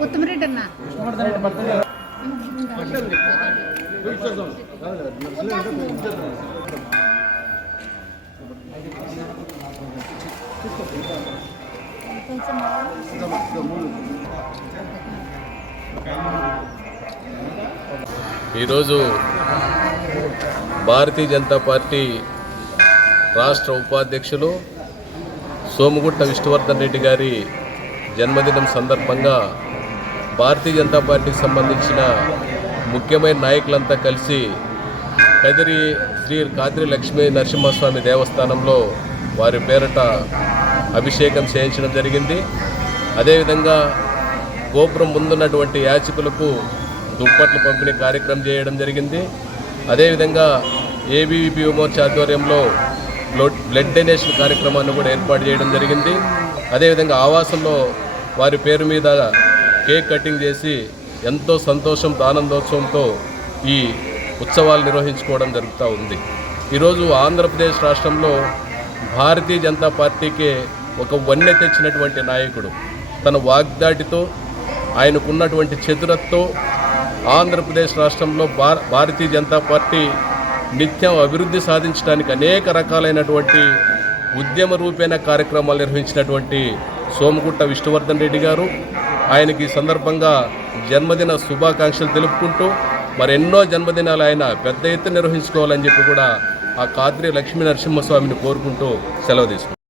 కొత్తిమీర అన్న ఈరోజు భారతీయ జనతా పార్టీ రాష్ట్ర ఉపాధ్యక్షులు సోముగుట్ట విష్ణువర్ధన్ రెడ్డి గారి జన్మదినం సందర్భంగా భారతీయ జనతా పార్టీకి సంబంధించిన ముఖ్యమైన నాయకులంతా కలిసి కదిరి శ్రీ కాద్రి లక్ష్మీ నరసింహస్వామి దేవస్థానంలో వారి పేరట అభిషేకం చేయించడం జరిగింది. అదేవిధంగా గోపురం ముందున్నటువంటి యాచకులకు దుప్పట్ల పంపిణీ కార్యక్రమం చేయడం జరిగింది. అదేవిధంగా ఏబీవీపీ మోర్చా ఆధ్వర్యంలో బ్లడ్ డొనేషన్ కార్యక్రమాన్ని కూడా ఏర్పాటు చేయడం జరిగింది. అదేవిధంగా ఆవాసంలో వారి పేరు మీద కేక్ కటింగ్ చేసి ఎంతో సంతోషం ఆనందోత్సవంతో ఈ ఉత్సవాలు నిర్వహించుకోవడం జరుగుతూ ఉంది. ఈరోజు ఆంధ్రప్రదేశ్ రాష్ట్రంలో భారతీయ జనతా పార్టీకే ఒక వన్నె తెచ్చినటువంటి నాయకుడు తన వాగ్దాటితో ఆయనకున్నటువంటి చతురతతో ఆంధ్రప్రదేశ్ రాష్ట్రంలో భారతీయ జనతా పార్టీ నిత్యం అభివృద్ధి సాధించడానికి అనేక రకాలైనటువంటి ఉద్యమ రూపేణ కార్యక్రమాలు నిర్వహించినటువంటి సోముగుట్ట విష్ణువర్ధన్ రెడ్డి గారు ఆయనకి సందర్భంగా జన్మదిన శుభాకాంక్షలు తెలుపుకుంటూ మరెన్నో జన్మదినాలు ఆయన పెద్ద ఎత్తున నిర్వహించుకోవాలని చెప్పి కూడా ఆ కాద్రి లక్ష్మీ నరసింహస్వామిని కోరుకుంటూ సెలవు తీసుకుంటాం.